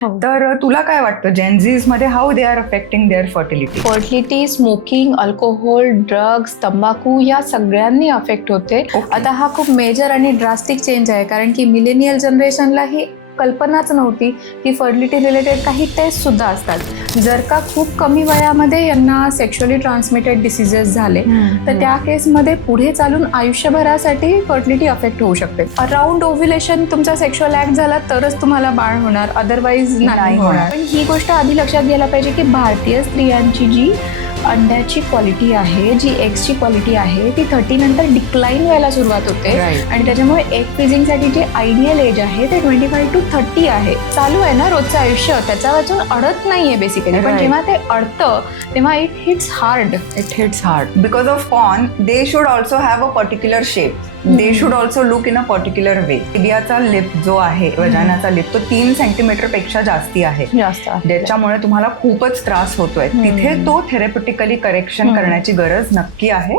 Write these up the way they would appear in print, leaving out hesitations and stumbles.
तर तुला काय वाटतं जेनझीज मध्ये how they are affecting their fertility? Fertility, smoking, alcohol, drugs, तंबाखू या सगळ्यांनी अफेक्ट होते. आता हा खूप मेजर आणि ड्रास्टिक चेंज आहे, कारण की मिलेनियल जनरेशनला ही कल्पनाच नव्हती की फर्टिलिटी रिलेटेड काही टेस्ट सुद्धा असतात. जर का खूप कमी वयामध्ये यांना सेक्शुअली ट्रान्समिटेड डिसीजेस झाले तर त्या केसमध्ये पुढे चालून आयुष्यभरासाठी फर्टिलिटी अफेक्ट होऊ शकते. अराउंड ओव्ह्युलेशन तुमचा सेक्शुअल ऍक्ट झाला तरच तुम्हाला बाळ होणार, अदरवाईज नाही होणार. पण ही गोष्ट आधी लक्षात घ्यायला पाहिजे की भारतीय स्त्रियांची जी अंड्याची क्वालिटी आहे, जी एग्सची क्वालिटी आहे, ती 30 नंतर डिक्लाइन व्हायला सुरुवात होते. आणि त्याच्यामुळे एग फ्रीजिंगसाठी जे आयडियल एज आहे ते 25 to 30 आहे. चालू आहे ना रोजचं आयुष्य, त्याच्या वाचून अडत नाहीये बेसिकली. पण जेव्हा ते अडतं तेव्हा it hits hard. Because of porn they should also have a particular shape. They should also look in a particular way. टिबियाचा लिप जो आहे, वजानाचा लिप, तो 3 सेंटीमीटर पेक्षा जास्ती आहे. ज्याच्यामुळे तुम्हाला खूपच त्रास होतोय. तिथे तो थेरप्युटिकली करेक्शन करण्याची गरज नक्की आहे.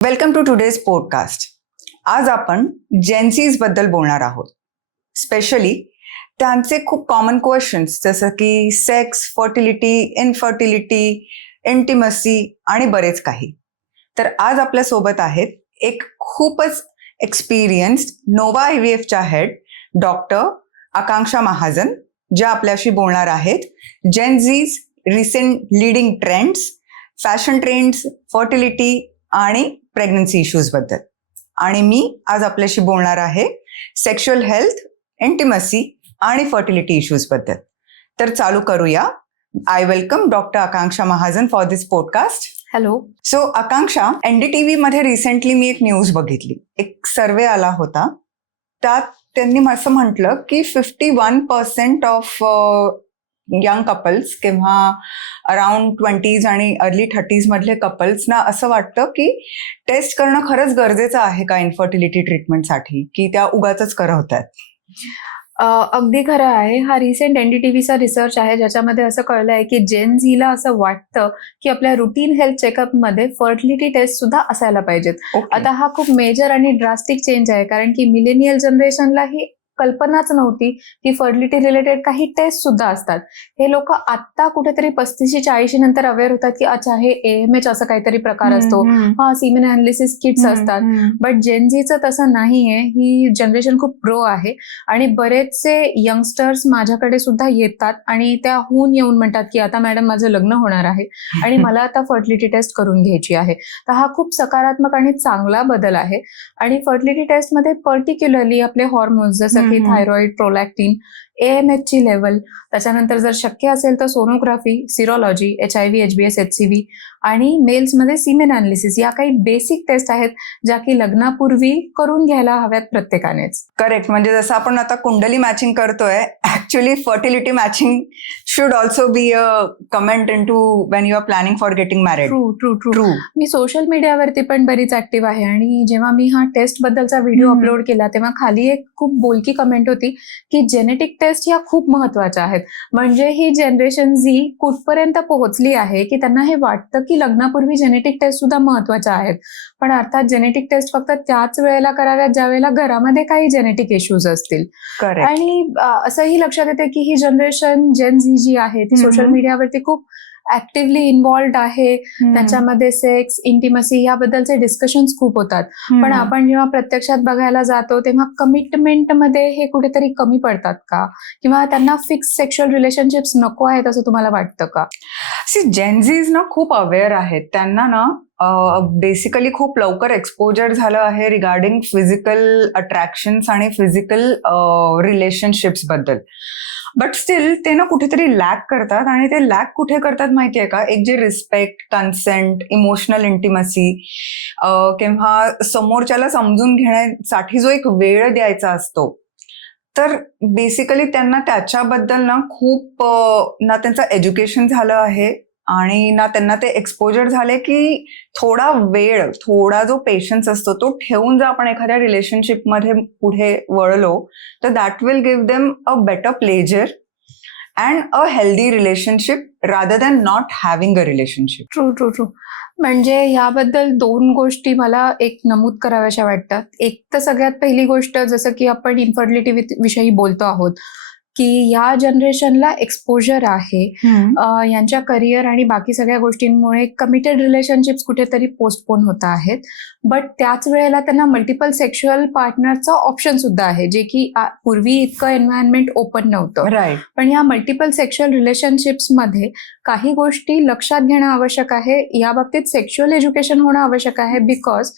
Welcome to today's podcast. आज आपण जेनझीज बद्दल बोलणार आहोत. स्पेशली त्यांचे खूप कॉमन क्वेश्चन्स जसं की सेक्स, फर्टिलिटी, इनफर्टिलिटी, इंटिमसी आणि बरेच काही. तर आज आपल्या सोबत आहेत एक खूपच एक्सपिरियन्स्ड नोवा IVFच्या हेड डॉक्टर आकांक्षा महाजन, ज्या आपल्याशी बोलणार आहेत Gen Z's recent leading trends, fashion trends, fertility आणि प्रेग्नन्सी इश्यूज बद्दल. आणि मी आज आपल्याशी बोलणार आहे सेक्शुअल हेल्थ, इंटिमसी आणि फर्टिलिटी इश्यूज बद्दल. तर चालू करूया. I welcome doctor Akanksha Mahajan for this podcast. Hello. So Akanksha, NDTV मध्ये रिसेंटली मी एक न्यूज बघितली. एक सर्वे आला होता. त्यात त्यांनी असं म्हटलं की 51% ऑफ यंग कपल्स किंवा अराउंड 20s आणि अर्ली 30s मधले कपल्सना असं वाटतं की टेस्ट करणं खरंच गरजेचं आहे का इन्फर्टिलिटी ट्रीटमेंटसाठी, की त्या उगाचच करवतात? अगदी खरं आहे. हा रिसेंट NDTVचा रिसर्च आहे, ज्याच्यामध्ये असं कळलं आहे की जेन झीला असं वाटतं की आपल्या रुटीन हेल्थ चेकअपमध्ये फर्टिलिटी टेस्ट सुद्धा असायला पाहिजेत. आता हा खूप मेजर आणि ड्रास्टिक चेंज आहे, कारण की मिलेनियल जनरेशनला ही कल्पनाच नव्हती की फर्टिलिटी रिलेटेड काही टेस्ट सुद्धा असतात. हे लोक आत्ता कुठेतरी 35-40 नंतर अवेअर होतात की अच्छा हे AMH असं काहीतरी प्रकार असतो, हा सीमेन अनालिसिस किट्स असतात. बट जेनझीचं तसं नाहीये. ही जनरेशन खूप प्रो आहे आणि बरेचसे यंगस्टर्स माझ्याकडे सुद्धा येतात आणि त्या होऊन येऊन म्हणतात की आता मॅडम माझं लग्न होणार आहे आणि मला आता फर्टिलिटी टेस्ट करून घ्यायची आहे. तर हा खूप सकारात्मक आणि चांगला बदल आहे. आणि फर्टिलिटी टेस्टमध्ये पर्टिक्युलरली आपले हॉर्मोन्स जसं की थायरॉइड, प्रोलॅक्टिन, AMH ची लेवल, त्याच्यानंतर जर शक्य असेल तर सोनोग्राफी, सिरोलॉजी, HIV, HBS, HCV आणि मेल्समध्ये सीमेन अनालिसिस या काही बेसिक टेस्ट आहेत ज्या की लग्नापूर्वी करून घ्यायला हव्यात प्रत्येकानेच. करेक्ट. म्हणजे जसं आपण आता कुंडली मॅचिंग करतोय, actually fertility matching should also be a comment in to when you are planning for getting married. True. मी सोशल मीडियावरती पण बरीच ऍक्टिव्ह आहे आणि जेव्हा मी हा टेस्ट बद्दलचा व्हिडिओ अपलोड केला तेव्हा खाली एक खूप बोलकी कमेंट होती की जेनेटिक टेस्ट ह्या खूप महत्वाच्या आहेत. म्हणजे ही जनरेशन झी कुठपर्यंत पोहोचली आहे की त्यांना हे वाटतं की लग्नापूर्वी जेनेटिक टेस्ट सुद्धा महत्वाच्या आहेत. पण अर्थात जेनेटिक टेस्ट फक्त त्याच वेळेला कराव्यात ज्या वेळेला घरामध्ये काही जेनेटिक इश्यूज असतील. आणि असंही लक्षात येते की ही जनरेशन जेन झी जी आहे ती सोशल मीडियावरती खूप ऍक्टिव्हली इन्व्हॉल्ड आहे. त्याच्यामध्ये सेक्स, इंटिमसी याबद्दलचे डिस्कशन्स खूप होतात. पण आपण जेव्हा प्रत्यक्षात बघायला जातो तेव्हा कमिटमेंटमध्ये हे कुठेतरी कमी पडतात का, किंवा त्यांना फिक्स सेक्शुअल रिलेशनशिप्स नको आहेत असं तुम्हाला वाटतं का? जेनझीज ना खूप अवेअर आहेत. त्यांना ना बेसिकली खूप लवकर एक्सपोजर झालं आहे रिगार्डिंग फिजिकल अट्रॅक्शन्स आणि फिजिकल रिलेशनशिप्स बद्दल. बट स्टील ते ना कुठेतरी लॅक करतात. आणि ते लॅक कुठे करतात माहितीये का? एक जे रिस्पेक्ट, कन्सेंट, इमोशनल इंटिमसी किंवा समोरच्याला समजून घेण्यासाठी जो एक वेळ द्यायचा असतो, तर बेसिकली त्यांना त्याच्याबद्दल ना खूप ना त्यांचं एज्युकेशन झालं आहे आणि ना त्यांना ते एक्सपोजर झाले की थोडा वेळ, थोडा जो पेशन्स असतो तो ठेवून जर आपण एखाद्या रिलेशनशिपमध्ये पुढे वळलो तर that will give them a better pleasure and a healthy relationship rather than not having a relationship. True. म्हणजे याबद्दल 2 गोष्टी मला एक नमूद कराव्याशा वाटतात. एक तर सगळ्यात पहिली गोष्ट, जसं की आपण इन्फर्टिलिटी विषयी बोलतो आहोत, की या जनरेशनला एक्सपोजर आहे. यांच्या करिअर आणि बाकी सगळ्या गोष्टींमुळे कमिटेड रिलेशनशिप्स कुठेतरी पोस्टपोन होत आहेत. बट त्याच वेळेला त्यांना मल्टिपल सेक्शुअल पार्टनरचं ऑप्शन सुद्धा आहे, जे की पूर्वी इतकं एन्व्हायरमेंट ओपन नव्हतं. राईट. पण या मल्टिपल सेक्शुअल रिलेशनशिप्समध्ये काही गोष्टी लक्षात घेणं आवश्यक आहे. या बाबतीत सेक्शुअल एज्युकेशन होणं आवश्यक आहे. बिकॉज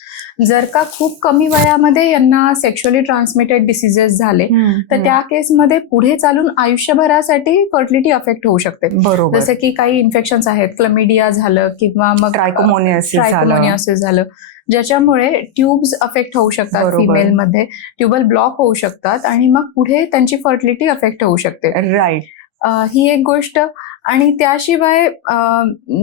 जर का खूप कमी वयामध्ये यांना सेक्शुअली ट्रान्समिटेड डिसिजेस झाले, तर त्या केसमध्ये पुढे चालून आयुष्यभरासाठी फर्टिलिटी अफेक्ट होऊ शकते. बरोबर. जसं की काही इन्फेक्शन्स आहेत, क्लमिडिया झालं किंवा मग ट्रायकोमोनियासिस झालं, ज्याच्यामुळे ट्यूब्स अफेक्ट होऊ शकतात. बरोबर. फिमेलमध्ये ट्यूबल ब्लॉक होऊ शकतात आणि मग पुढे त्यांची फर्टिलिटी अफेक्ट होऊ शकते. राईट. ही एक गोष्ट. आणि त्याशिवाय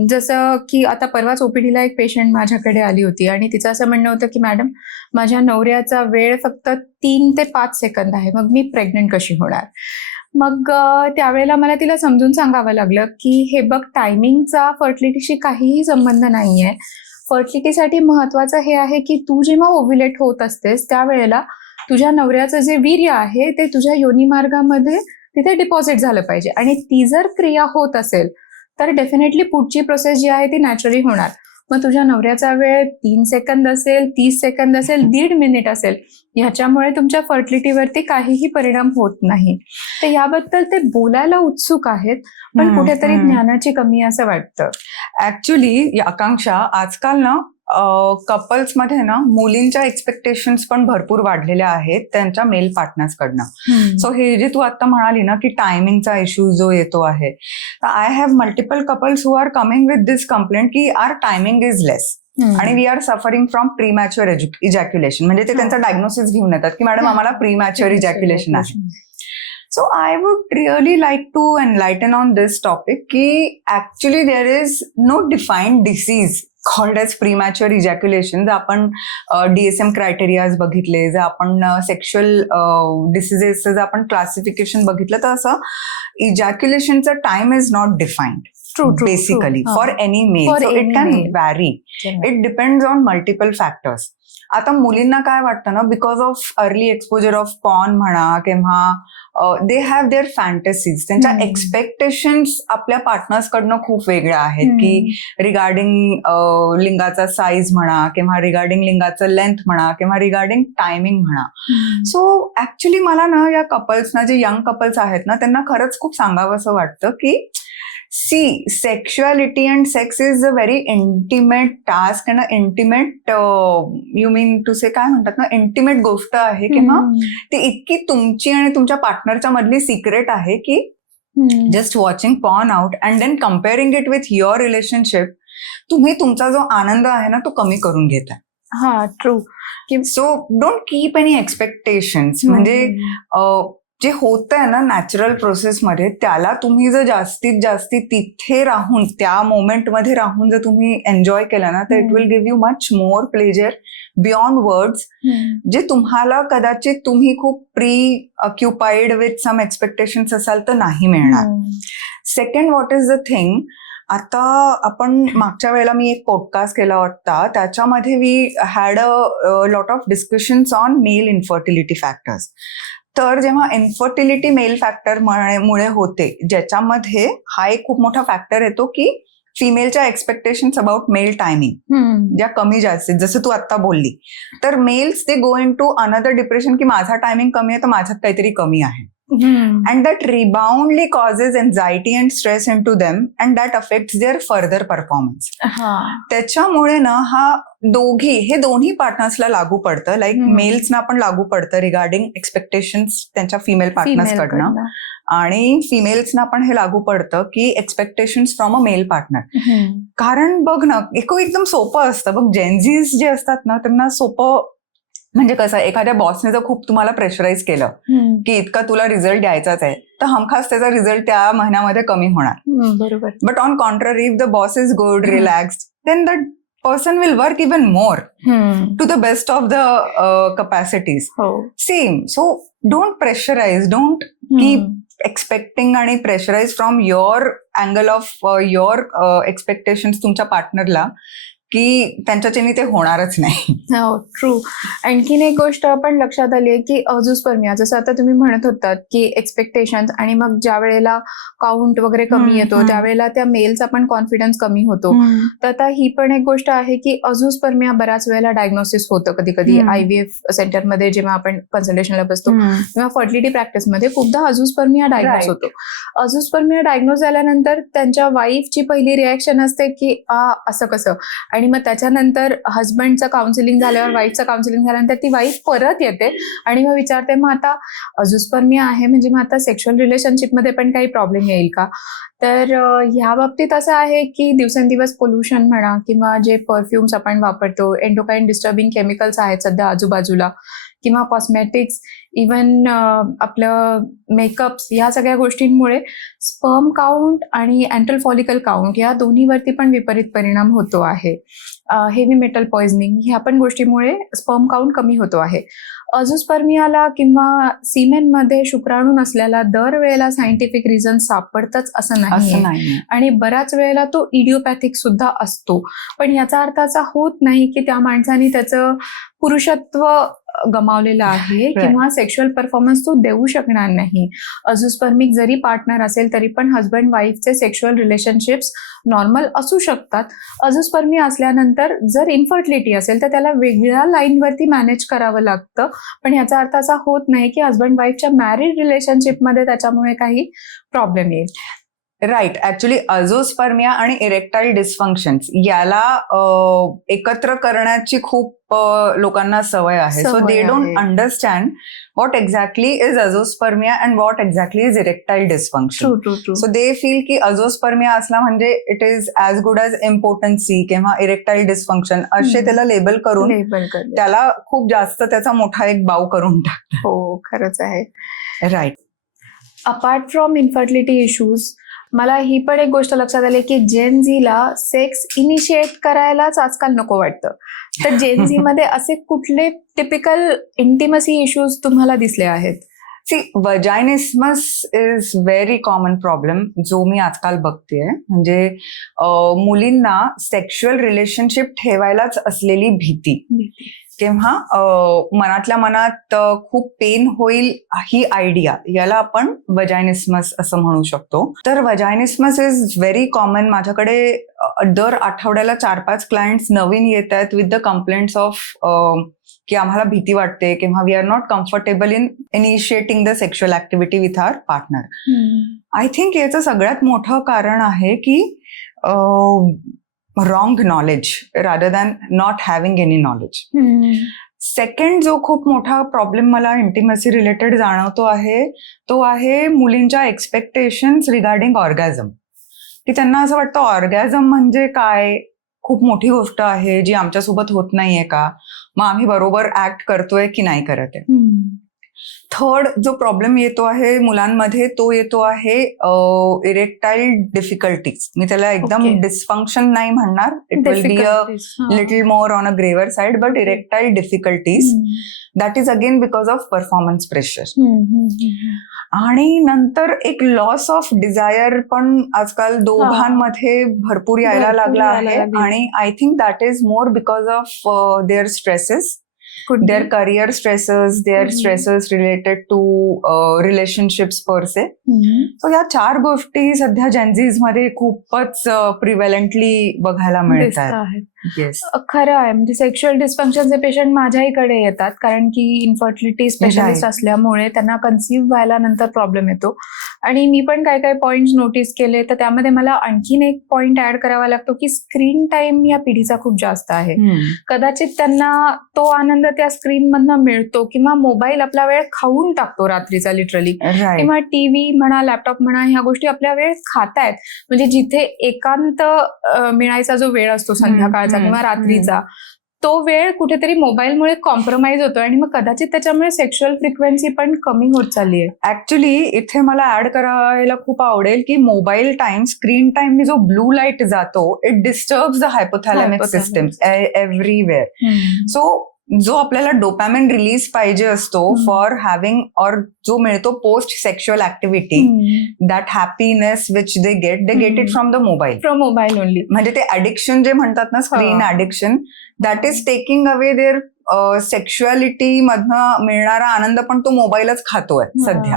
जसं की आता परवाच ओपीडीला एक पेशंट माझ्याकडे आली होती आणि तिचं असं म्हणणं होतं की मॅडम, माझ्या नवऱ्याचा वेळ फक्त 3 ते 5 सेकंद आहे, मग मी प्रेग्नंट कशी होणार? मग त्यावेळेला मला तिला समजून सांगावं लागलं की हे बघ, टायमिंगचा फर्टिलिटीशी काहीही संबंध नाहीये. फर्टिलिटीसाठी महत्वाचं हे आहे की तू जेव्हा ओव्ह्युलेट होत असतेस त्यावेळेला तुझ्या नवऱ्याचं जे वीर्य आहे ते तुझ्या योनिमार्गामध्ये तिथे डिपॉझिट झालं पाहिजे. आणि ती जर क्रिया होत असेल तर डेफिनेटली पुढची प्रोसेस जी आहे ती नॅचरली होणार. मग तुझ्या नवऱ्याचा वेळ 3 सेकंद असेल, 30 सेकंद असेल, 1.5 मिनिट असेल, ह्याच्यामुळे तुमच्या फर्टिलिटीवरती काहीही परिणाम होत नाही. तर याबद्दल ते बोलायला उत्सुक आहेत, पण कुठेतरी ज्ञानाची कमी असं वाटतं. ऍक्च्युली आकांक्षा, आजकाल ना कपल्स मध्ये ना मुलींच्या एक्सपेक्टेशन्स पण भरपूर वाढलेल्या आहेत त्यांच्या मेल पार्टनर्स कडनं. सो हे जे तू आता म्हणाली ना की टायमिंगचा इश्यू जो येतो आहे, I have multiple couples who are coming with this complaint की आर टायमिंग इज लेस आणि we are suffering from premature ejaculation. म्हणजे ते त्यांचा डायग्नोसिस घेऊन येतात की मॅडम आम्हाला प्रीमॅच्युअर इजॅक्युलेशन आहे. So I would really like to enlighten on this topic ki actually there is no defined disease called as premature ejaculation. जर आपण DSM क्रायटेरियाज बघितले, जर आपण सेक्शुअल डिसिजेसचं जर आपण क्लासिफिकेशन बघितलं, तर असं इजॅक्युलेशनचं time is not defined basically for any male. So it can vary. It depends on multiple factors. आता मुलींना काय वाटतं ना, because of early exposure of porn म्हणा किंवा दे हॅव देअर फॅन्टसीज, त्यांच्या एक्सपेक्टेशन्स आपल्या पार्टनर्स कडनं खूप वेगळ्या आहेत की रिगार्डिंग लिंगाचा साईज म्हणा किंवा रिगार्डिंग लिंगाचं लेंथ म्हणा किंवा रिगार्डिंग टायमिंग म्हणा. सो ऍक्च्युली मला ना या कपल्सना, जे यंग कपल्स आहेत ना, त्यांना खरंच खूप सांगावं असं वाटतं की see, sexuality and sex is a very intimate task and an intimate, you mean to say, काय म्हणतात ना, इंटिमेट गोष्ट आहे किंवा ती इतकी तुमची आणि तुमच्या पार्टनरच्या मधली सिक्रेट आहे की just watching porn out and then comparing it with your relationship, तुम्ही तुमचा जो आनंद आहे ना तो कमी करून घेताय. हा, true. So don't keep any expectations. म्हणजे जे होतंय ना नॅचरल प्रोसेसमध्ये, त्याला तुम्ही जर जास्तीत जास्ती तिथे राहून, त्या मोमेंटमध्ये राहून जर तुम्ही एन्जॉय केलं ना, तर it will give you much more pleasure beyond words, जे तुम्हाला कदाचित तुम्ही खूप preoccupied with some expectations असाल तर नाही मिळणार. Second, what is the thing, आता आपण मागच्या वेळेला मी एक पॉडकास्ट केला होता, त्याच्यामध्ये we had a lot of discussions on male infertility factors. तर जेव्हा इन्फर्टिलिटी मेल फॅक्टर मुळे होते, ज्याच्यामध्ये हा एक खूप मोठा फॅक्टर येतो की फिमेलच्या एक्सपेक्टेशन्स अबाउट मेल टायमिंग ज्या कमी जास्त, जसं तू आता बोलली, तर males they go into another depression की माझा टायमिंग कमी आहे तर माझ्यात काहीतरी कमी आहे. And that reboundly causes anxiety and stress into them and that affects their further performance. त्याच्यामुळे ना हे दोन्ही पार्टनर्सला लागू पडतं. लाईक मेल्सना पण लागू पडतं रिगार्डिंग एक्सपेक्टेशन्स त्यांच्या फिमेल पार्टनर्स कडनं, आणि फिमेल्सना पण हे लागू पडतं की expectations from a male partner. कारण बघ ना, एकदम सोपं असतं बघ. जेनझीज जे असतात ना, त्यांना सोपं म्हणजे कसं, एखाद्या बॉसने जर खूप तुम्हाला प्रेशराईज केलं की इतका तुला रिझल्ट द्यायचाच आहे, तर हमखास त्याचा रिझल्ट त्या महिन्यामध्ये कमी होणार. बरोबर. But on contrary, if the boss is good, relaxed, then the person will work even more to the best of the capacities. Same. So don't pressurize, don't keep expecting आणि pressurize from your angle of your expectations तुमच्या पार्टनरला की त्यांच्याच्याने ते होणारच नाही. हो, true. आणखीन एक गोष्ट पण लक्षात आली आहे की अजूस्पर्मिया, जसं आता तुम्ही म्हणत होतात की एक्सपेक्टेशन, आणि मग ज्या वेळेला काउंट वगैरे कमी येतो त्यावेळेला त्या मेलचा पण कॉन्फिडन्स कमी होतो. तर आता ही पण एक गोष्ट आहे की अजूस्पर्मिया बऱ्याच वेळेला डायग्नोसिस होतं कधी कधी IVF सेंटरमध्ये जेव्हा आपण कन्सल्टेशनला बसतो किंवा फर्टिलिटी प्रॅक्टिसमध्ये खूपदा अजूस्पर्मिया डायग्नोज होतो. अजूस्पर्मिया डायग्नोज झाल्यानंतर त्यांच्या वाईफची पहिली रिॲक्शन असते की असं कसं, आणि मग त्याच्यानंतर हजबंडचं काउन्सिलिंग झाल्यावर, वाईफचं काउन्सिलिंग झाल्यानंतर ती वाईफ परत येते आणि मग विचारते मग आता अजूस्पर्मिया आहे म्हणजे मग आता सेक्शुअल रिलेशनशिपमध्ये पण काही प्रॉब्लेम येईल का. तर ह्या बाबतीत असं आहे की दिवसेंदिवस पोल्युशन म्हणा किंवा जे परफ्युम्स आपण वापरतो, एंडोक्राईन डिस्टर्बिंग केमिकल्स आहेत सध्या आजूबाजूला, किंवा कॉस्मेटिक्स, इवन आपलं मेकअप्स, ह्या सगळ्या गोष्टींमुळे स्पर्म काउंट आणि अँट्रल फॉलिकल काउंट या दोन्हीवरती पण विपरीत परिणाम होतो आहे. हेवी मेटल पॉइझनिंग ह्या पण गोष्टीमुळे स्पर्म काउंट कमी होतो आहे. अजूस्पर्मियाला किंवा सिमेनमध्ये शुक्राणू नसल्याला दरवेळेला सायंटिफिक रिझन सापडतंच असं नाही, आणि बऱ्याच वेळेला तो इडिओपॅथिक सुद्धा असतो. पण याचा अर्थ असा होत नाही की त्या माणसाने त्याचं पुरुषत्व गमावलेलं आहे किंवा सेक्शुअल परफॉर्मन्स तो देऊ शकणार नाही. अजूस्पर्मिक जरी पार्टनर असेल तरी पण हजबंड वाईफचे सेक्शुअल रिलेशनशिप्स नॉर्मल असू शकतात. अजूस्पर्मिया असल्यानंतर जर इन्फर्टिलिटी असेल तर त्याला वेगळ्या लाईनवरती मॅनेज करावं लागतं. पण याचा अर्थ असा होत नाही की हजबंड वाईफच्या मॅरिड रिलेशनशिपमध्ये त्याच्यामुळे काही प्रॉब्लेम येईल. राईट. ऍक्च्युली अझोस्पर्मिया आणि इरेक्टाईल डिस्फंक्शन्स याला एकत्र करण्याची खूप लोकांना सवय आहे. So they don't understand what exactly is azoospermia and what exactly is erectile dysfunction. So they feel की अझोस्पर्मिया असला म्हणजे it is as good as impotency किंवा इरेक्टाईल डिस्फंक्शन असे त्याला लेबल करून त्याला खूप जास्त त्याचा मोठा एक बाव करून टाकतात. हो, खरंच आहे. Right. Apart from infertility issues, मला ही पण एक गोष्ट लक्षात आली की जेन झीला सेक्स इनिशिएट करायलाच आजकाल नको वाटतं. तर जेन झी मध्ये असे कुठले टिपिकल इंटिमसी इश्यूज तुम्हाला दिसले आहेत? See, vaginismus is very common problem जो मी आजकाल बघतेय. म्हणजे मुलींना सेक्शुअल रिलेशनशिप ठेवायलाच असलेली भीती किंवा मनातल्या मनात खूप पेन होईल ही आयडिया, याला आपण वजायनिस्मस असं म्हणू शकतो. तर वजायनिस्मस इज व्हेरी कॉमन. माझ्याकडे दर आठवड्याला 4-5 क्लायंट्स नवीन येत आहेत विथ द कंप्लेंट्स ऑफ की आम्हाला भीती वाटते किंवा we are not comfortable in initiating the sexual activity with our partner. I think याचं सगळ्यात मोठं कारण आहे की wrong knowledge rather than not having any knowledge. Second जो खूप मोठा प्रॉब्लेम मला इंटिमसी रिलेटेड जाणवतो आहे तो आहे मुलींच्या एक्सपेक्टेशन्स रिगार्डिंग ऑर्गॅझम. की त्यांना असं वाटतं ऑर्गॅझम म्हणजे काय, खूप मोठी गोष्ट आहे जी आमच्यासोबत होत नाहीये का, मग आम्ही बरोबर ऍक्ट करतोय की नाही करत आहे. थर्ड जो प्रॉब्लेम येतो आहे मुलांमध्ये तो येतो आहे इरेक्टाईल डिफिकल्टीज. मी त्याला एकदम डिस्फंक्शन नाही म्हणणार, it will be a little more on a graver side, but erectile difficulties that is again because of performance pressure. आणि नंतर एक लॉस ऑफ डिझायर पण आजकाल दोघांमध्ये भरपूर यायला लागला आहे. आणि I think that is more because of their stresses, their career stresses, their stresses related to relationships per se. So या 4 गोष्टी सध्या जेनझीज मध्ये खूपच प्रिव्हॅलंटली बघायला मिळतात. येस, खरं आहे. म्हणजे सेक्शुअल डिस्फंक्शनचे पेशंट माझ्याहीकडे येतात कारण की इन्फर्टिलिटी स्पेशलिस्ट असल्यामुळे त्यांना कन्सिव्ह व्हायला नंतर प्रॉब्लेम येतो. आणि मी पण काय काय पॉइंट्स नोटीस केले तर त्यामध्ये मला आणखीन एक पॉइंट ऍड करावा लागतो की स्क्रीन टाइम या पिढीचा खूप जास्त आहे. कदाचित त्यांना तो आनंद त्या स्क्रीन मधनं मिळतो किंवा मोबाईल आपला वेळ खाऊन टाकतो रात्रीचा लिटरली, किंवा टीव्ही म्हणा, लॅपटॉप म्हणा, ह्या गोष्टी आपल्या वेळ खातायत. म्हणजे जिथे एकांत मिळायचा जो वेळ असतो संध्याकाळचा किंवा रात्रीचा, तो वेळ कुठेतरी मोबाईलमुळे कॉम्प्रोमाइज होतोय आणि मग कदाचित त्याच्यामुळे सेक्शुअल फ्रिक्वेन्सी पण कमी होत चालली आहे. ऍक्च्युली इथे मला ऍड करायला खूप आवडेल की मोबाईल टाइम, स्क्रीन टाइमने जो ब्लू लाईट जातो, it disturbs the hypothalamic system everywhere. So जो आपल्याला डोपॅमिन रिलीज पाहिजे असतो फॉर हॅव्हिंग और जो मिळतो post sexual activity, that happiness which they get it from the mobile. From mobile only. म्हणजे ते ऍडिक्शन जे म्हणतात ना, screen addiction, that is taking away their sexuality मधनं मिळणारा आनंद पण तो मोबाईलच खातोय सध्या.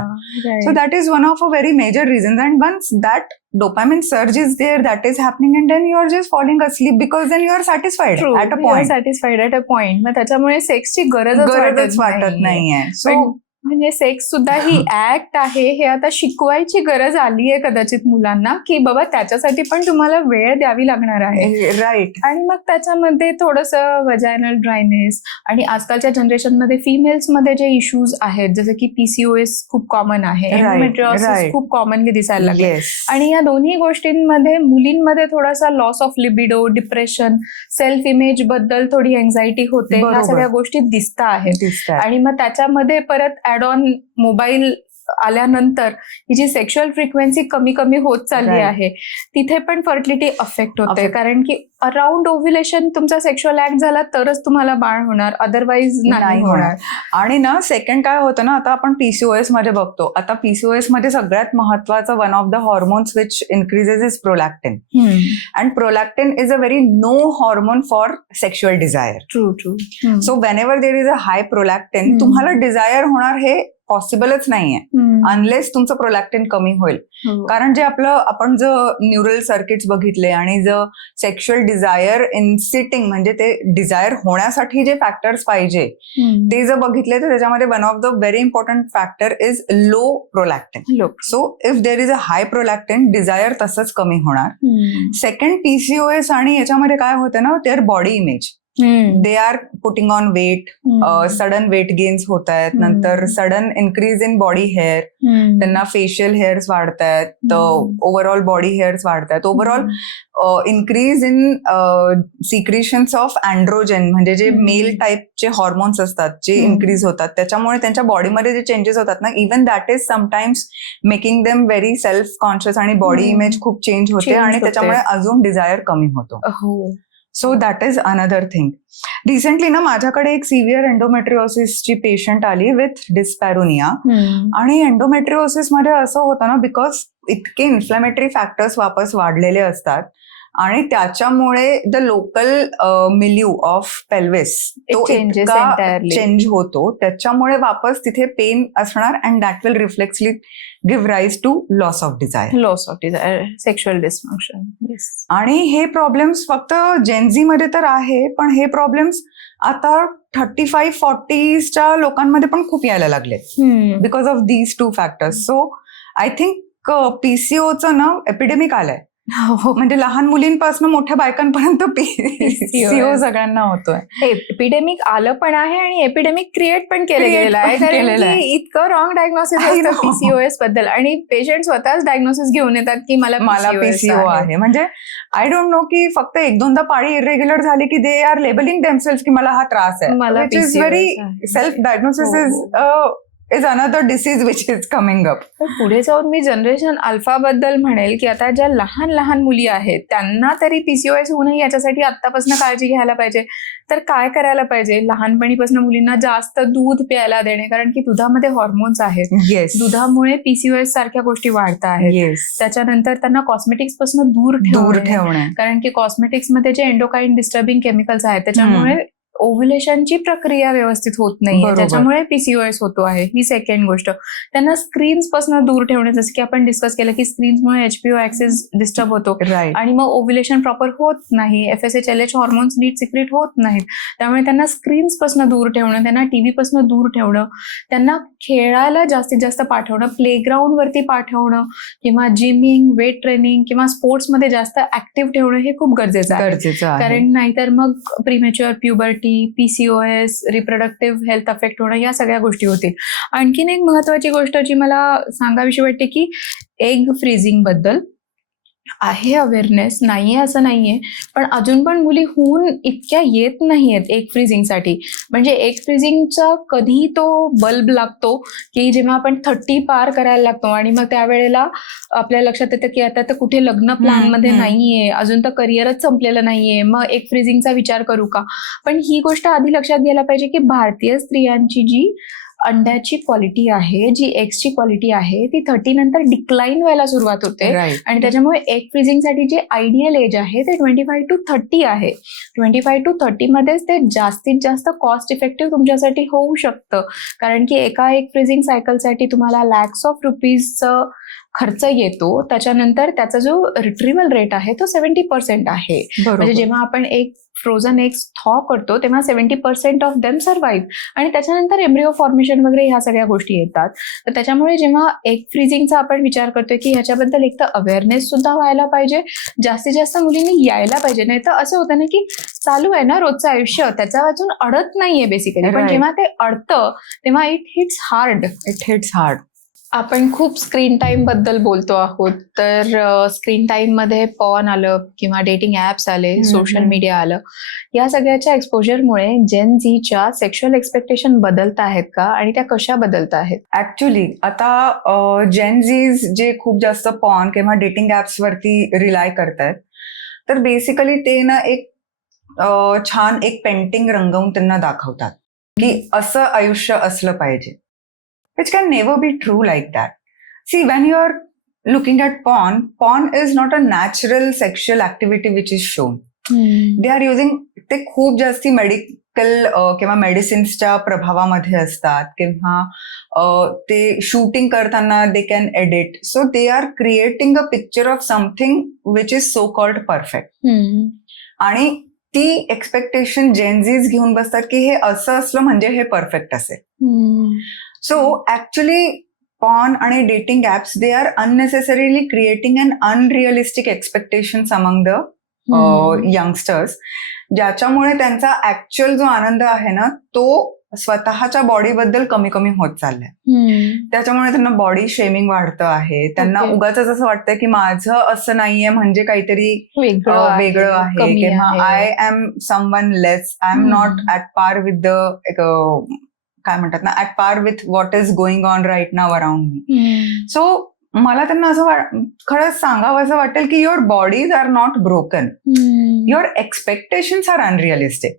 So that is one of a very major reasons, and once that dopamine surge is there, that is happening, and then you are just falling asleep because then you are satisfied at a point. Satisfied at a point. मग त्याच्यामुळे सेक्सची गरजच वाटत नाहीये. So म्हणजे sex सुद्धा ही act आहे हे आता शिकवायची गरज आली आहे कदाचित मुलांना, की बाबा त्याच्यासाठी पण तुम्हाला वेळ द्यावी लागणार आहे. राईट. आणि मग त्याच्यामध्ये थोडंसं वजायनल ड्रायनेस आणि आजकालच्या जनरेशनमध्ये फिमेल्समध्ये जे इश्यूज आहेत जसं की PCOS खूप कॉमन आहे, एंडोमेट्रियोसिस खूप कॉमनली दिसायला लागले. आणि या दोन्ही गोष्टींमध्ये मुलींमध्ये थोडासा loss of libido, depression, self image बद्दल थोडी एन्झायटी होते, या सगळ्या गोष्टी दिसत आहेत. आणि मग त्याच्यामध्ये परत ऍड ऑन मोबाईल आल्यानंतर ही जी सेक्शुअल फ्रिक्वेन्सी कमी कमी होत चालली आहे, तिथे पण फर्टिलिटी अफेक्ट होते. कारण की अराउंड ओव्ह्युलेशन तुमचा सेक्शुअल ऍक्ट झाला तरच तुम्हाला बाळ होणार, अदरवाईज नाही होणार. आणि ना सेकंड काय होतं ना, आता आपण PCOS मध्ये बघतो. आता PCOS मध्ये सगळ्यात महत्वाचं one of the hormones which increases is prolactin. And prolactin is a very no hormone for sexual desire. True. So whenever there is a high prolactin, तुम्हाला डिझायर होणार हे पॉसिबलच नाहीये अनलेस तुमचं प्रोलॅक्टिन कमी होईल. कारण जे आपण जर न्यूरल सर्किट्स बघितले आणि जर सेक्शुअल डिझायर इन्सिटिंग म्हणजे ते डिझायर होण्यासाठी जे फॅक्टर्स पाहिजे ते जर बघितले तर त्याच्यामध्ये one of the very important factor is low prolactin. So if there is a high prolactin, desire तसंच कमी होणार. सेकंड PCOS आणि याच्यामध्ये काय होतं ना, their body image, they are putting on weight, sudden weight gains होत आहेत, नंतर sudden increase in body hair, त्यांना फेशियल हेअर्स वाढत आहेत, ओव्हरऑल बॉडी हेअर्स वाढत आहेत, overall increase in secretions of androgen म्हणजे जे मेल टाईपचे हॉर्मोन्स असतात जे इन्क्रीज होतात, त्याच्यामुळे त्यांच्या बॉडीमध्ये जे चेंजेस होतात ना, even that is sometimes making them very self conscious आणि बॉडी इमेज खूप चेंज होते आणि त्याच्यामुळे अजून डिझायर कमी होतो. So that is another thing. Recently ना माझ्याकडे एक सिव्हिअर एंडोमेट्रिओसिसची पेशंट आली विथ डिस्पॅरोनिया. आणि एंडोमेट्रिओसिस मध्ये असं होतं ना, बिकॉज इतके इन्फ्लॅमेटरी फॅक्टर्स वापस वाढलेले असतात आणि त्याच्यामुळे the local milieu of pelvis तो इतका चेंज होतो, त्याच्यामुळे वापस तिथे पेन असणार and that will reflexly give rise to loss of desire, sexual dysfunction. आणि हे प्रॉब्लेम्स फक्त जेनझी मध्ये तर आहे, पण हे प्रॉब्लेम्स आता 35-40च्या लोकांमध्ये पण खूप यायला लागले because of these two factors. So I think PCOचं ना एपिडेमिक आलंय. म्हणजे लहान मुलींपासून मोठ्या बायकांपर्यंत PCO सगळ्यांना होतोय. एपिडेमिक आलं पण आहे आणि एपिडेमिक क्रिएट पण केलं गेलेलं आहे. कारण की इतकं रॉंग डायग्नोसिस असतं PCOS बद्दल आणि पेशंट स्वतःच डायग्नोसिस घेऊन येतात की मला PCO आहे. म्हणजे आय डोंट नो की फक्त 1-2दा पाळी इरेग्युलर झाली की दे आर लेबलिंग देमसेल्फ की मला हा त्रास आहे. Which is very self diagnosis is another disease which is coming up. पुढे जाऊन मी जनरेशन अल्फा बद्दल म्हणेल की आता ज्या लहान लहान मुली आहेत त्यांना तरी PCOS होऊ नये याच्यासाठी आतापासून काळजी घ्यायला पाहिजे. तर काय करायला पाहिजे? लहानपणीपासून मुलींना जास्त दूध प्यायला देणे, कारण की दुधामध्ये हॉर्मोन्स आहेत. दुधामुळे PCOS सारख्या गोष्टी वाढत आहेत. त्याच्यानंतर त्यांना कॉस्मेटिक्स पासून दूर ठेवणे, कारण की कॉस्मेटिक्स मध्ये जे एंडोकाइन डिस्टर्बिंग केमिकल्स आहेत त्याच्यामुळे ओव्ह्युलेशनची प्रक्रिया व्यवस्थित होत नाही, त्याच्यामुळे PCOS होतो आहे. ही सेकंड गोष्ट. त्यांना स्क्रीन्स पासून दूर ठेवणे, जसं की आपण डिस्कस केलं की स्क्रीन्समुळे HPO ऍक्सिस डिस्टर्ब होतो आणि मग ओव्ह्युलेशन प्रॉपर होत नाही, FSH-LH हॉर्मोन्स नीट सिक्रेट होत नाहीत. त्यामुळे त्यांना स्क्रीन्स पासून दूर ठेवणं, त्यांना टीव्ही पासून दूर ठेवणं, त्यांना खेळायला जास्तीत जास्त पाठवणं, प्लेग्राऊंड वरती पाठवणं किंवा जिमिंग, वेट ट्रेनिंग किंवा स्पोर्ट्समध्ये जास्त ऍक्टिव्ह ठेवणं हे खूप गरजेचं आहे. कारण नाहीतर मग premature puberty, PCOS, reproductive health affect होणं, या सगळ्या गोष्टी होतील. आणखीन एक महत्वाची गोष्ट जी मला सांगावीशी वाटते की एग फ्रीजिंग बद्दल. आहे अवेअरनेस, नाहीये असं नाहीये, पण अजून पण मुली होऊन इतक्या येत नाहीयेत एग फ्रीजिंगसाठी. म्हणजे एग फ्रीजिंगचा कधी तो बल्ब लागतो की जेव्हा आपण 30 पार करायला लागतो आणि मग त्यावेळेला आपल्या लक्षात येतं की आता तर कुठे लग्न प्लॅनमध्ये नाहीये, अजून तर करिअरच संपलेलं नाहीये, मग एग फ्रीजिंगचा विचार करू का? पण ही गोष्ट आधी लक्षात घ्यायला पाहिजे की भारतीय स्त्रियांची जी अंड्याची क्वालिटी आहे, जी एग्सची क्वालिटी आहे, ती 30 नंतर डिक्लाइन व्हायला सुरुवात होते. राईट. आणि त्याच्यामुळे एग फ्रीजिंगसाठी जे आयडियल एज आहे ते 25 to 30 आहे. 25 to 30 मध्येच ते जास्तीत जास्त कॉस्ट इफेक्टिव्ह तुमच्यासाठी होऊ शकतं. कारण की एका एग फ्रीजिंग सायकलसाठी तुम्हाला लॅक्स ऑफ रुपीजचं खर्च येतो. त्याच्यानंतर त्याचा जो रिट्रीवल रेट आहे तो 70% आहे. म्हणजे जेव्हा आपण एक फ्रोझन एग्स थॉ करतो तेव्हा 70% ऑफ देम सर्व्हाइव्ह आणि त्याच्यानंतर एम्ब्रिओ फॉर्मेशन वगैरे ह्या सगळ्या गोष्टी येतात. तर त्याच्यामुळे जेव्हा एग फ्रीजिंगचा आपण विचार करतोय की ह्याच्याबद्दल एक तर अवेअरनेस सुद्धा व्हायला पाहिजे, जास्तीत जास्त मुलींनी यायला पाहिजे. नाही तर असं होतं ना की चालू आहे ना रोजचं आयुष्य, त्याचा अजून अडत नाहीये बेसिकली, पण Right. जेव्हा ते अडतं तेव्हा इट हिट्स हार्ड. आपण खूप स्क्रीन टाइम बद्दल बोलतो आहोत, तर स्क्रीन टाइम मध्ये पॉर्न आलं किंवा डेटिंग ऍप्स आले, सोशल मीडिया आलं, या सगळ्याच्या एक्सपोजरमुळे जेन झीच्या सेक्शुअल एक्सपेक्टेशन बदलत आहेत का आणि त्या कशा बदलत आहेत? ऍक्च्युली आता जेनझीज जे खूप जास्त पॉर्न किंवा डेटिंग ऍप्स वरती रिलाय करतायत, तर बेसिकली ते ना एक छान एक पेंटिंग रंगवून त्यांना दाखवतात की असं आयुष्य असलं पाहिजे. Which can never be true like that. See, when you're looking at porn is not a natural sexual activity which is shown. They are using, ते खूप जास्ती मेडिकल किंवा मेडिसिन्सच्या प्रभावामध्ये असतात किंवा ते शूटिंग करताना they can edit. So they are creating a picture of something which is so called perfect. आणि ती एक्सपेक्टेशन जेनझीज घेऊन बसतात की हे असं असलं म्हणजे हे परफेक्ट असेल. So actually porn आणि dating apps, they are unnecessarily creating an unrealistic expectations among the youngsters, ज्याच्यामुळे त्यांचा ऍक्च्युअल जो आनंद आहे ना तो स्वतःच्या बॉडीबद्दल कमी कमी होत चाललाय. त्याच्यामुळे त्यांना बॉडी शेमिंग वाढतं आहे. त्यांना उगाच असं वाटतं की माझं असं नाहीये म्हणजे काहीतरी वेगळं आहे किंवा I am someone less, I am not at par with the काय म्हणतात ना, at par with what is going on right now around me. So मला त्यांना असं खरंच सांगावं असं वाटेल की your bodies are not broken, your expectations are unrealistic.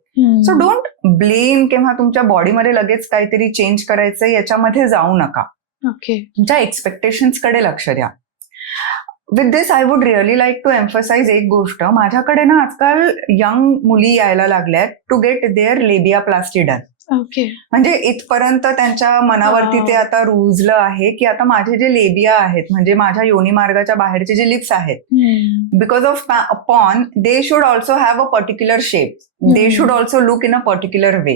So don't blame किंवा तुमच्या बॉडीमध्ये लगेच काहीतरी चेंज करायचं याच्यामध्ये जाऊ नका. तुमच्या एक्सपेक्टेशन्स कडे लक्ष द्या. With this I would really like to emphasize एक गोष्ट. माझ्याकडे ना आजकाल यंग मुली यायला लागल्यात to get their labiaplasty done. म्हणजे इथपर्यंत त्यांच्या मनावरती ते आता रुजलं आहे की आता माझे जे लेबिया आहेत म्हणजे माझ्या योनी मार्गाच्या बाहेरचे जे लिप्स आहेत, because of porn they should also have a particular shape, they should also look in a particular way.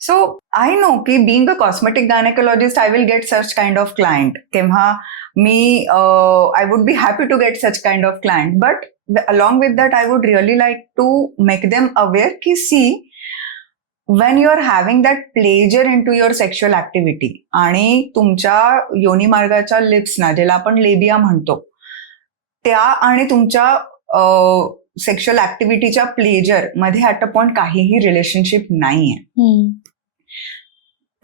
So I know की being a cosmetic gynaecologist I will get such kind of client किंवा मी I would be happy to get such kind of client, but along with that I would really like to make them aware की see, when you are having that pleasure into your sexual activity आणि तुमच्या योनी मार्गाच्या लिप्सना, ज्याला आपण लेबिया म्हणतो, त्या आणि तुमच्या सेक्शुअल ऍक्टिव्हिटीच्या प्लेजर मध्ये ऍट अ पॉइंट काहीही रिलेशनशिप नाहीये.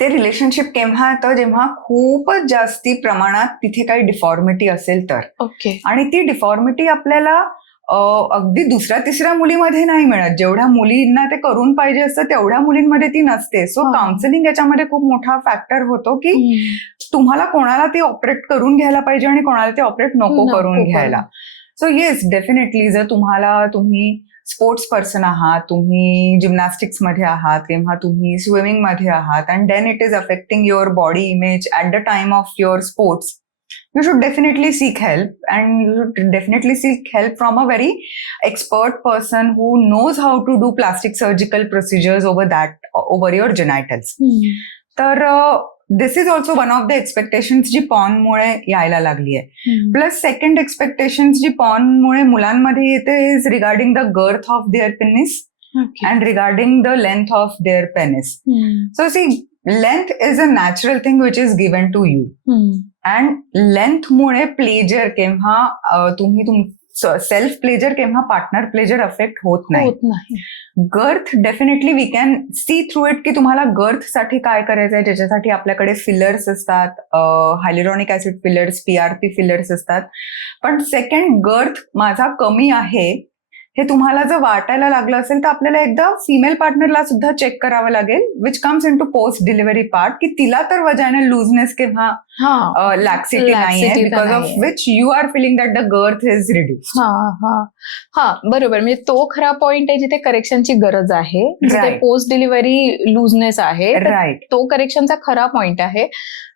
ते रिलेशनशिप केव्हा येतं जेव्हा खूपच जास्ती प्रमाणात तिथे काही डिफॉर्मिटी असेल तर. आणि ती डिफॉर्मिटी आपल्याला अगदी दुसऱ्या तिसऱ्या मुलीमध्ये नाही मिळत. जेवढ्या मुलींना ते करून पाहिजे असतं तेवढ्या मुलींमध्ये ती नसते. सो काउन्सिलिंग याच्यामध्ये खूप मोठा फॅक्टर होतो की तुम्हाला कोणाला ते ऑपरेट करून घ्यायला पाहिजे आणि कोणाला ते ऑपरेट नको करून घ्यायला. सो येस, डेफिनेटली जर तुम्ही स्पोर्ट्स पर्सन आहात, तुम्ही जिम्नॅस्टिक्स मध्ये आहात किंवा तुम्ही स्विमिंग मध्ये आहात and then it is affecting your body image at the time of your sports, you should definitely seek help, and you should definitely seek help from a very expert person who knows how to do plastic surgical procedures over your genitals. तर this is also one of the expectations जी porn मुळे यायला लागली आहे. Plus second expectations जी porn मुळे मुलांमध्ये येते is regarding the girth of their penis and regarding the length of their penis. So see, length is a natural thing which is given to you. And length मुळे pleasure किंवा तुम्ही self pleasure किंवा partner pleasure affect होत नाही. होत नाही. Girth definitely we can see through it की तुम्हाला गर्थसाठी काय करायचं आहे, ज्याच्यासाठी आपल्याकडे फिलर्स असतात, हायल्युरॉनिक ऍसिड फिलर्स, PRP फिलर्स असतात. पण सेकंड, गर्थ माझा कमी आहे हे तुम्हाला जर वाटायला लागलं असेल तर आपल्याला एकदा फिमेल पार्टनरला सुद्धा चेक करावं लागेल, which comes into post delivery part, की तिला तर वजायनल लूजनेस किंवा लॅक्सिटी नाही आहे, because of which you are feeling that the girth is reduced. हा बरोबर. म्हणजे तो खरा पॉइंट आहे जिथे करेक्शनची गरज आहे, जिथे Right. पोस्ट डिलिव्हरी लूजनेस आहे, तर राईट. तो करेक्शनचा खरा पॉइंट आहे.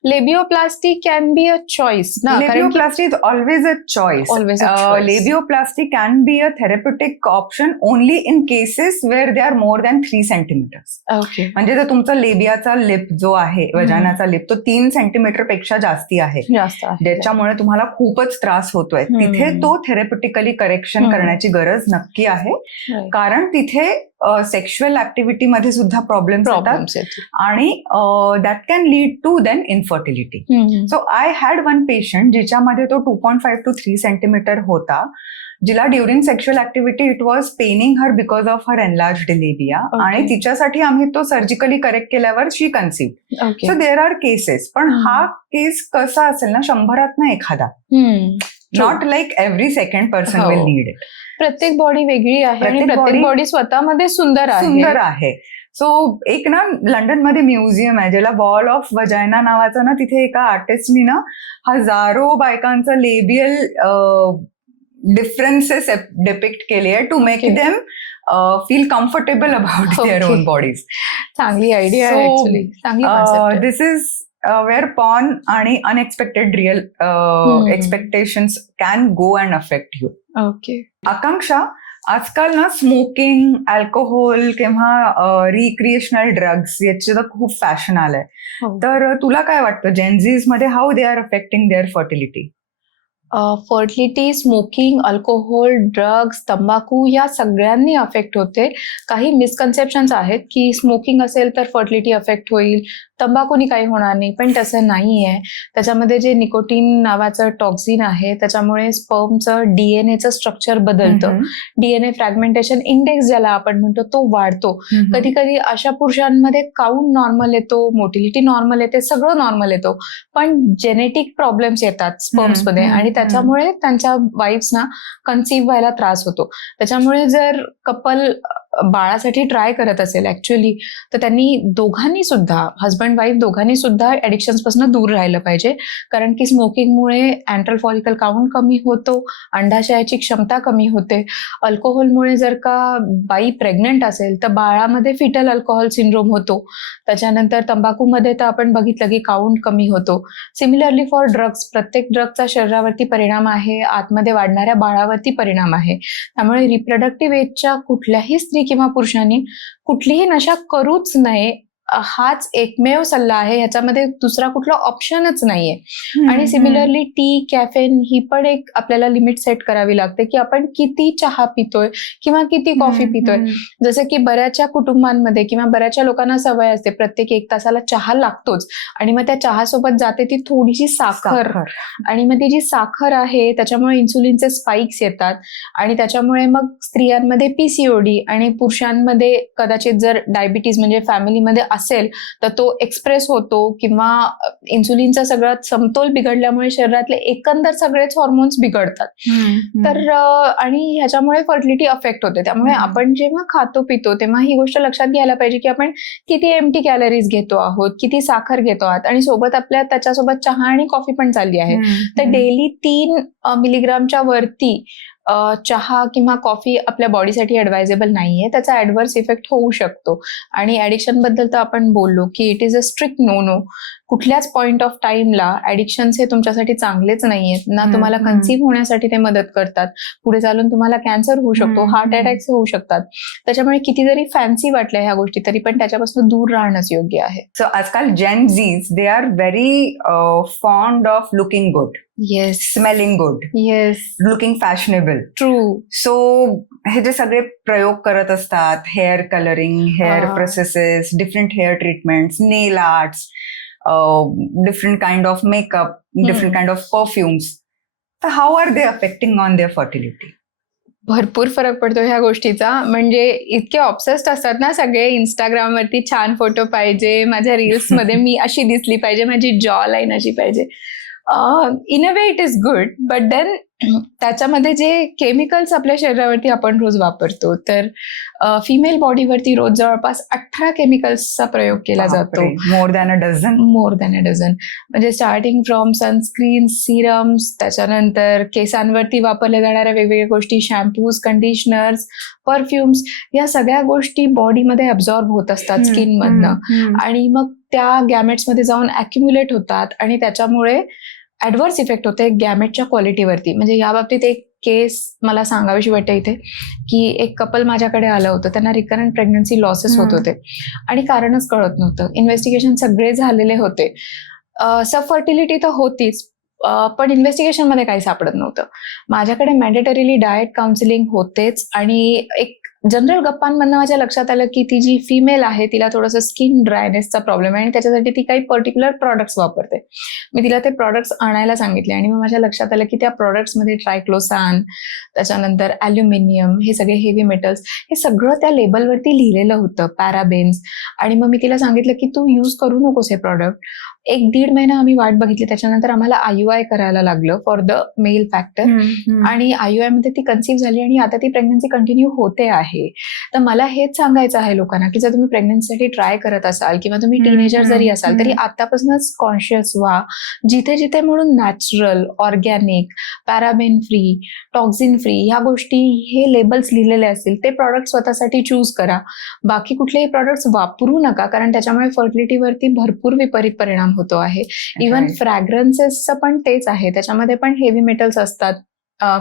लेबिओप्लास्टी कॅन बी अ चॉईस ना, कारण की Labioplasty is always a choice. Always a choice. Labioplasty can be a therapeutic option only in cases where they are more than 3 centimeters. Okay, म्हणजे जर तुमचा लेबियाचा लिप जो आहे, वजानाचा लिप, तो 3 सेंटीमीटर पेक्षा जास्ती आहे, जास्त आहे. ज्याच्यामुळे तुम्हाला खूपच त्रास होतोय, तिथे तो थेरप्युटिकली करेक्शन करण्याची गरज नक्की आहे. Right. कारण तिथे सेक्शुअल ऍक्टिव्हिटी मध्ये सुद्धा प्रॉब्लेम्स येतात Problems येतील. आणि that can lead to then infertility. So I had one patient जिच्यामध्ये तो 2.5 to 3 सेंटीमीटर होता, जिला during sexual activity it was paining her because of her enlarged labia, Okay. आणि तिच्यासाठी आम्ही तो सर्जिकली करेक्ट केल्यावर she conceived. Okay. So there are cases, पण हा केस कसा असेल ना, 100 एखादा, not like every second person हो. Will need it. प्रत्येक बॉडी वेगळी आहे आणि प्रत्येक प्रत्येक body बॉडी स्वतःमध्ये सुंदर सुंदर आहे. सो एक ना लंडनमध्ये म्युझियम आहे ज्याला वॉल ऑफ वजायना नावाचं ना, तिथे एका आर्टिस्टनी ना हजारो बायकांचं लेबियल डिफरन्सेस डिपिक्ट केले आहे to make Okay. Them feel comfortable about their Okay. Own bodies. चांगली आयडिया आहे So, ऍक्च्युली, चांगली concept आहे. दिस इज वेअर पॉर्न आणि unexpected real hmm. Expectations can go and affect you. Okay. Akanksha, आजकाल ना smoking, alcohol किंवा recreational drugs याचे तर खूप फॅशन आलंय. हो. तर तुला काय वाटतं जेनझीज मध्ये how they are affecting their fertility? Fertility, smoking, alcohol, drugs, तंबाखू या सगळ्यांनी अफेक्ट होते. काही मिसकन्सेप्शन्स आहेत की स्मोकिंग असेल तर फर्टिलिटी अफेक्ट होईल, तंबाखूनी काही होणार नाही, पण तसं नाही आहे. त्याच्यामध्ये जे निकोटीन नावाचं टॉक्झिन आहे त्याच्यामुळे स्पर्मचं डीएनएचं स्ट्रक्चर बदलतं. डीएनए फ्रॅगमेंटेशन इंडेक्स ज्याला आपण म्हणतो तो वाढतो. कधी कधी अशा पुरुषांमध्ये काउंट नॉर्मल येतो, मोटिलिटी नॉर्मल येते, सगळं नॉर्मल येतो, पण जेनेटिक प्रॉब्लेम्स येतात स्पर्म्समध्ये आणि त्याच्यामुळे त्यांच्या वाईफ्सना कन्सीव्ह व्हायला त्रास होतो. त्याच्यामुळे जर कपल बाळासाठी ट्राय करत असेल ऍक्च्युअली, तर त्यांनी दोघांनी सुद्धा, हजबंड वाईफ दोघांनी सुद्धा ऍडिक्शन्स पासून दूर राहिलं पाहिजे. कारण की स्मोकिंगमुळे अँट्रल फॉलिकल काउंट कमी होतो, अंडाशयाची क्षमता कमी होते. अल्कोहोलमुळे जर का बाई प्रेग्नंट असेल तर बाळामध्ये फिटल अल्कोहोल सिंड्रोम होतो. त्याच्यानंतर तंबाखूमध्ये तर आपण बघितलं की काउंट कमी होतो. सिमिलरली फॉर ड्रग्स, प्रत्येक ड्रगचा शरीरावरती परिणाम आहे, आतमध्ये वाढणाऱ्या बाळावरती परिणाम आहे. त्यामुळे रिप्रोडक्टिव्ह एजच्या कुठल्याही स्त्री किंवा पुरुषांनी कुठलीही नशा करूच नये, हाच एकमेव सल्ला आहे. ह्याच्यामध्ये दुसरा कुठला ऑप्शनच नाहीये. आणि सिमिलरली टी, कॅफेन ही पण एक आपल्याला लिमिट सेट करावी लागते की आपण किती चहा पितोय किंवा किती कॉफी पितोय. जसं की बऱ्याचशा कुटुंबांमध्ये किंवा बऱ्याचशा लोकांना सवय असते प्रत्येक 1 तासाला चहा लागतोच, आणि मग त्या चहासोबत जाते ती थोडीशी साखर, आणि मग ती जी साखर आहे त्याच्यामुळे इन्सुलिनचे स्पाइक्स येतात आणि त्याच्यामुळे मग स्त्रियांमध्ये PCOD आणि पुरुषांमध्ये कदाचित जर डायबिटीज म्हणजे फॅमिलीमध्ये असेल तर तो एक्सप्रेस होतो, किंवा इन्सुलिनचा सगळा समतोल बिघडल्यामुळे शरीरातले एकंदर सगळेच हॉर्मोन्स बिघडतात. तर आणि ह्याच्यामुळे फर्टिलिटी अफेक्ट होते. त्यामुळे आपण जेव्हा खातो पितो तेव्हा ही गोष्ट लक्षात घ्यायला पाहिजे की आपण किती एम्प्टी कॅलरीज घेतो आहोत, किती साखर घेतो आहोत, आणि सोबत आपल्या त्याच्यासोबत चहा आणि कॉफी पण चालली आहे. तर डेली 3 मिलीग्रामच्या वरती चहा किंवा कॉफी आपल्या बॉडीसाठी ऍडवायझेबल नाहीये. त्याचा ऍडव्हर्स इफेक्ट होऊ शकतो. आणि ऍडिक्शन बद्दल तर आपण बोललो की it is a strict no. कुठल्याच पॉइंट ऑफ टाइमला ऍडिक्शन्स हे तुमच्यासाठी चांगलेच नाहीयेत ना. तुम्हाला कन्सीव्ह होण्यासाठी ते मदत करतात, पुढे चालून तुम्हाला कॅन्सर होऊ शकतो, हार्ट अटॅक्स होऊ शकतात. त्याच्यामुळे किती जरी फॅन्सी वाटल्या ह्या गोष्टी तरी पण त्याच्यापासून दूर राहणंच योग्य आहे. सो आजकाल Gen Z's they are very fond of looking good, yes, smelling good, yes, looking fashionable. True. So हे जे सगळे प्रयोग करत असतात, hair colouring, hair processes, different hair treatments, nail arts, different kind of makeup, different kind of perfumes, तर how are they affecting on their fertility? भरपूर फरक पडतो ह्या गोष्टीचा. म्हणजे इतके ऑब्सेस्ड असतात ना सगळे इंस्टाग्रामवरती, छान फोटो पाहिजे, माझ्या रील्स मध्ये मी अशी दिसली पाहिजे, माझी जॉ लाईन अशी पाहिजे. In a way it is good, but then त्याच्यामध्ये जे केमिकल्स आपल्या शरीरावरती आपण रोज वापरतो, तर फिमेल बॉडीवरती रोज जवळपास 18 केमिकल्सचा प्रयोग केला जातो. More than a dozen. More than a dozen. म्हणजे स्टार्टिंग फ्रॉम सनस्क्रीन, सिरम्स, त्याच्यानंतर केसांवरती वापरल्या जाणाऱ्या वेगवेगळ्या गोष्टी, शॅम्पूज, कंडिशनर्स, परफ्युम्स, या सगळ्या गोष्टी बॉडीमध्ये अब्झॉर्ब होत असतात स्किनमधनं, आणि मग त्या गॅमेट्समध्ये जाऊन अॅक्युम्युलेट होतात, आणि त्याच्यामुळे ॲडव्हर्स इफेक्ट होते गॅमेटच्या क्वालिटीवरती. म्हणजे या बाबतीत एक केस मला सांगावीशी वाटते इथे, की एक कपल माझ्याकडे आलं होतं. त्यांना रिकरंट प्रेग्नन्सी लॉसेस होत होते आणि कारणच कळत नव्हतं. इन्व्हेस्टिगेशन सगळे झालेले होते. सबफर्टिलिटी तर होतीच, पण इन्व्हेस्टिगेशन मध्ये काही सापडत नव्हतं. माझ्याकडे मॅन्डेटरीली डाएट काउन्सिलिंग होतेच, आणि एक जनरल गप्पांमधनं माझ्या लक्षात आलं की ती जी फिमेल आहे तिला थोडंसं स्किन ड्रायनेसचा प्रॉब्लेम आहे, आणि त्याच्यासाठी ती काही पर्टिक्युलर प्रॉडक्ट्स वापरते. मी तिला ते प्रॉडक्ट्स आणायला सांगितले, आणि मग माझ्या लक्षात आलं की त्या प्रॉडक्ट्समध्ये ट्रायक्लोसान, त्याच्यानंतर ॲल्युमिनियम, हे सगळे हेवी मेटल्स, हे सगळं त्या लेबलवरती लिहिलेलं होतं, पॅराबेन्स. आणि मग मी तिला सांगितलं की तू यूज करू नकोस हे प्रॉडक्ट. 1-1.5 महिना आम्ही वाट बघितली. त्याच्यानंतर आम्हाला IUI करायला लागलं फॉर द मेल फॅक्टर, आणि IUI मध्ये ती कन्सीव्ह झाली, आणि आता ती प्रेग्नन्सी कंटिन्यू होते आहे. तर मला हेच सांगायचं आहे लोकांना की जर तुम्ही प्रेग्नन्सीसाठी ट्राय करत असाल, किंवा तुम्ही टीनेजर जरी असाल, तरी आतापासूनच कॉन्शियस व्हा. जिथे जिथे म्हणून natural, organic, paraben free, toxin free ह्या गोष्टी, हे लेबल्स लिहिलेले असतील ते प्रॉडक्ट स्वतःसाठी चूज करा. बाकी कुठलेही प्रॉडक्ट्स वापरू नका, कारण त्याच्यामुळे फर्टिलिटीवरती भरपूर विपरीत परिणाम होतो आहे. इव्हन फ्रॅग्रन्सेसचं पण तेच आहे, त्याच्यामध्ये पण हेवी मेटल्स असतात,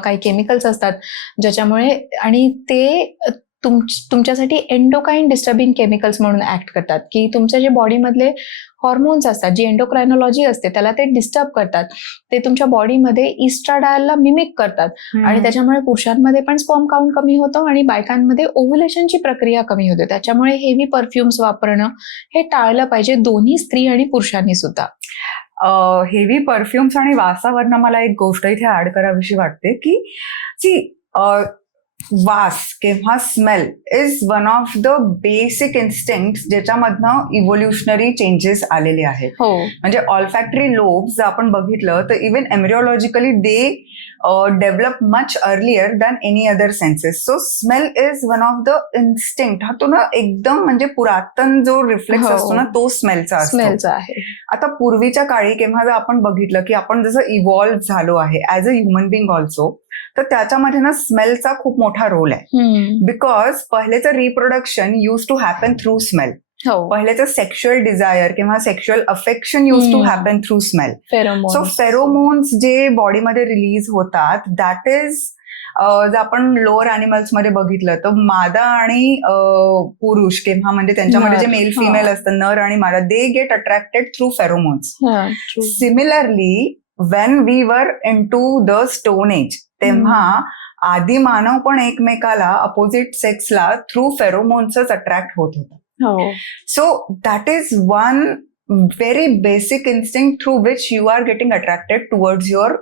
काही केमिकल्स असतात ज्याच्यामुळे, आणि ते तुमच्यासाठी एंडोकाईन डिस्टर्बिंग केमिकल्स म्हणून ऍक्ट करतात, की तुमच्या जे बॉडीमधले हॉर्मोन्स असतात, जी एंडोक्रायनॉलॉजी असते त्याला ते डिस्टर्ब करतात. ते तुमच्या बॉडीमध्ये इस्ट्राडायलला मिमिक करतात, आणि त्याच्यामुळे पुरुषांमध्ये पण स्पर्म काउंट कमी होतं, आणि बायकांमध्ये ओव्युलेशनची प्रक्रिया कमी होते. त्याच्यामुळे हेवी परफ्युम्स वापरणं हे टाळलं पाहिजे, दोन्ही स्त्री आणि पुरुषांनी सुद्धा. हेवी परफ्युम्स आणि वासावरनं मला एक गोष्ट इथे ऍड करावीशी वाटते की वास किंवा smell is one of the basic instinct ज्याच्यामधनं इव्होल्युशनरी चेंजेस आलेले आहेत. म्हणजे ऑल्फॅक्टरी लोब्स आपण बघितलं तर even embryologically they develop much earlier than any other senses. So smell is one of the instinct. हा तो ना एकदम म्हणजे पुरातन जो रिफ्लेक्स असतो ना तो स्मेलचा आहे. आता पूर्वीच्या काळी केव्हा जर आपण बघितलं की आपण जसं इव्हॉल्व्ह झालो आहे as a human being also, तर त्याच्यामध्ये ना स्मेलचा खूप मोठा रोल आहे. बिकॉज पहिलेचं reproduction used to happen through smell. पहिलेचं सेक्शुअल डिझायर किंवा sexual affection used to happen through smell. So pheromones जे बॉडीमध्ये रिलीज होतात, दॅट इज जर आपण लोअर अॅनिमल्स मध्ये बघितलं तर मादा आणि पुरुष किंवा म्हणजे त्यांच्यामध्ये जे मेल फिमेल असतं, नर आणि मादा, they get attracted through pheromones. Similarly when we were into the stone age, तेव्हा आधी मानव पण एकमेकाला अपोजिट सेक्सला थ्रू फेरोमोन्सच अट्रॅक्ट होत होता. So that is one very basic instinct through which you are getting attracted towards your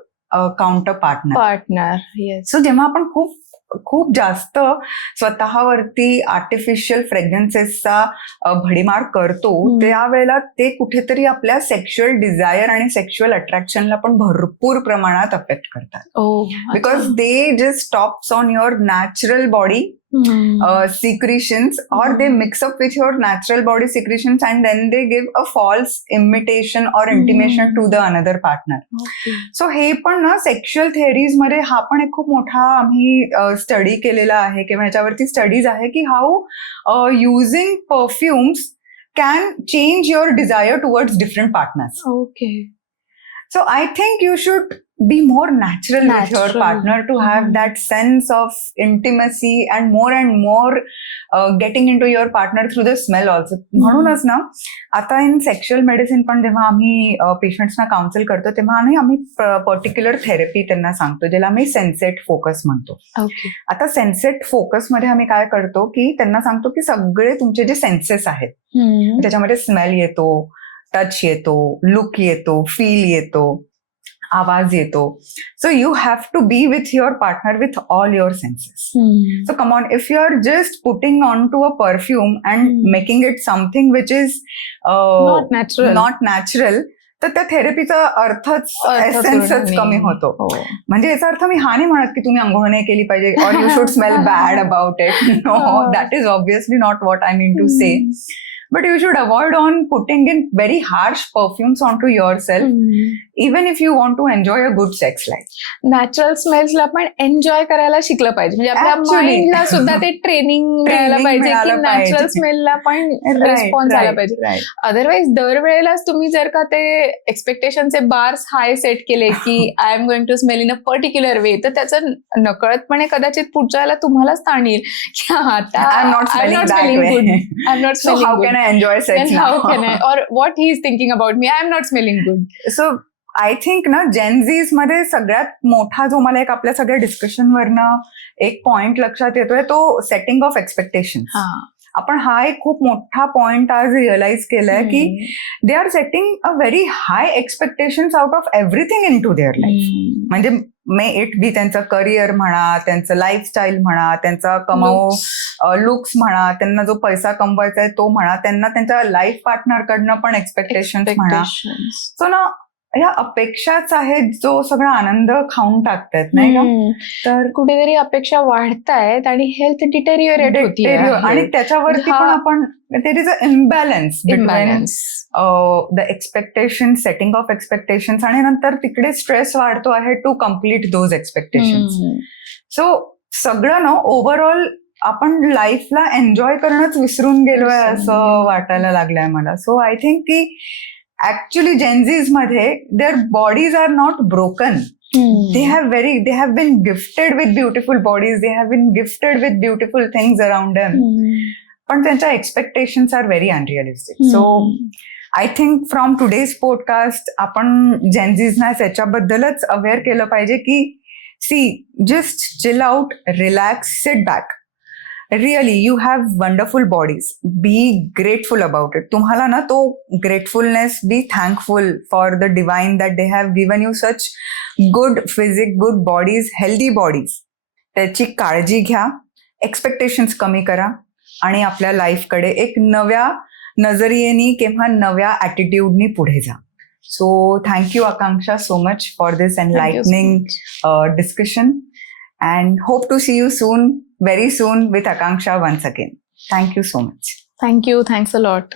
counter partner. So जेव्हा आपण खूप खूप जास्त स्वतःवरती आर्टिफिशियल फ्रेग्रन्सेसचा भडीमार करतो, त्यावेळेला ते कुठेतरी आपल्या सेक्शुअल डिझायर आणि सेक्शुअल अट्रॅक्शनला पण भरपूर प्रमाणात अफेक्ट करतात. Because they just stops on your natural body secretions, or they mix up with your natural body secretions and then they give a false imitation or intimation to the another partner. So हे पण ना sexual theories मध्ये हा पण एक खूप मोठा आम्ही स्टडी केलेला आहे किंवा याच्यावरती स्टडीज आहे की how using perfumes can change your desire towards different partners. So I think you should be more natural with your partner to have that sense of intimacy and more getting into your partner through the smell also. म्हणूनच ना आता in sexual medicine पण जेव्हा आम्ही पेशंट्सना council करतो तेव्हा आम्ही particular therapy त्यांना सांगतो, ज्याला आम्ही सेन्सेट फोकस म्हणतो. आता सेन्सेट फोकस मध्ये आम्ही काय करतो की त्यांना सांगतो की सगळे तुमचे जे सेन्सेस आहेत त्याच्यामध्ये स्मेल येतो, टच येतो, लुक येतो, फील येतो, आवाज येतो. So you have to be with your partner with all your senses. So come on, if you're just putting onto a perfume and making it something which is Not natural. तर त्या थेरपीचा अर्थच अर्थच एसेन्सच उरणार कमी नाही. होतो. हो. म्हणजे याचा अर्थ मी हा नाही म्हणत की तुम्ही अंघोळ नाही केली पाहिजे or you should smell bad about it. No, that is obviously not what I mean to say. But you should avoid on putting in very harsh perfumes onto yourself, even if you want to enjoy a good sex life. Natural स्मेल्सला पण enjoy करायला शिकलं पाहिजे. म्हणजे आपल्या Actually. माइंडला सुद्धा ते training मिळायला पाहिजे की मिळालं नॅचरल पाहिजे. स्मेलला पण रिस्पॉन्स आला पाहिजे. अदरवाईज दरवेळेलाच तुम्ही जर का ते एक्सपेक्टेशनचे बार्स हाय सेट केले की I am going to smell in a particular way, तर त्याचं नकळतपणे कदाचित पुढच्या वेळेला तुम्हालाच ताण येईल की आता I'm not smelling that smelling way. good. I'm not So smelling how good. can I enjoy sex And now? how can I, or what he is thinking about me, I am not smelling good. So I think ना जेनझीज मध्ये सगळ्यात मोठा जो मला एक आपल्या सगळ्या discussion वरनं एक पॉइंट लक्षात येतोय तो सेटिंग ऑफ एक्सपेक्टेशन. आपण हा एक खूप मोठा पॉइंट आज रिअलाइज केलाय की they are setting a very high expectations out of everything into their life. म्हणजे मे इट बी त्यांचं करिअर म्हणा, त्यांचं लाईफस्टाईल म्हणा, त्यांचा लुक्स म्हणा, त्यांना जो पैसा कमवायचा आहे तो म्हणा, त्यांना त्यांच्या लाईफ पार्टनरकडनं पण एक्सपेक्टेशन म्हणा. सो ना ह्या अपेक्षाच आहेत जो सगळा आनंद खाऊन टाकतात नाही का. तर कुठेतरी अपेक्षा वाढतायत आणि हेल्थ डिटेरिओरेट होती आणि त्याच्यावरती पण आपण there is a imbalance between the expectation, setting of expectations आणि नंतर तिकडे स्ट्रेस वाढतो आहे to complete those expectations. So सगळं ना ओव्हरऑल आपण लाईफला एन्जॉय करणंच विसरून गेलोय असं वाटायला लागलंय मला. सो आय थिंक की ऍक्च्युली जेनझीज मध्ये their bodies are not broken. They have been gifted with beautiful bodies. They have been gifted with beautiful things around them. पण त्यांच्या expectations are very unrealistic. So I think from today's podcast आपण जेनझीजना त्याच्याबद्दलच aware केलं पाहिजे की see just chill out, relax, sit back. Really you have wonderful bodies. Be grateful about it. तुम्हाला ना तो gratefulness, be thankful for the divine that they have given you such good physique, good bodies, healthy bodies. त्याची काळजी घ्या, expectations कमी करा आणि आपल्या लाईफकडे एक नव्या नजरियेनी किंवा नव्या ॲटिट्यूडनी पुढे जा. So thank you Akanksha so much for this enlightening discussion and hope to see you soon, very soon with Akanksha once again. Thank you so much. Thank you. Thanks a lot.